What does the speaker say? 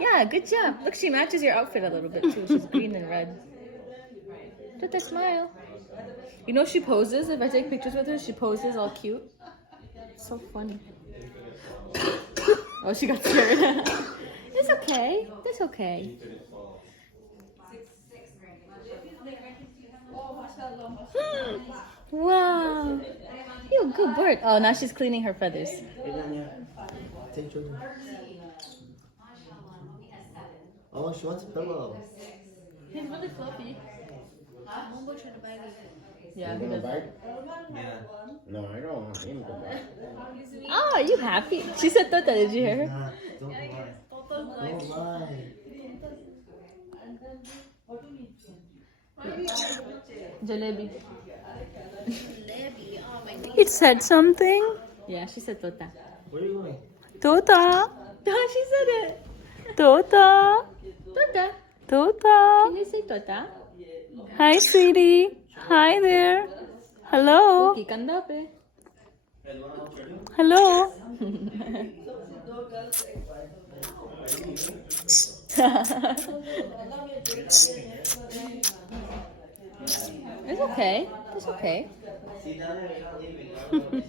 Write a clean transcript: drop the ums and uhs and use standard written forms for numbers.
Yeah, good job. Look, she matches your outfit a little bit too. She's green and red. Did that smile? You know she poses. If I take pictures with her, she poses all cute. So funny. Oh, she got scared. It's okay. That's okay. Wow. You're a good bird. Oh, now she's cleaning her feathers. Oh, she wants a pillow. He's really fluffy. Yeah, You he gonna does. bite? Yeah. No, I don't want him to bite. Oh, are you happy? She said Tota, did you hear her? Nah, don't lie. Don't lie. Jalebi. It said something. Yeah, she said Tota. Where are you going? Tota. She said it. Tota. Tota. Tota. Can you say Tota? Hi, sweetie. Hi there. Hello. Cookie kandape. Hello. It's okay. It's okay. See down there, you're not leaving.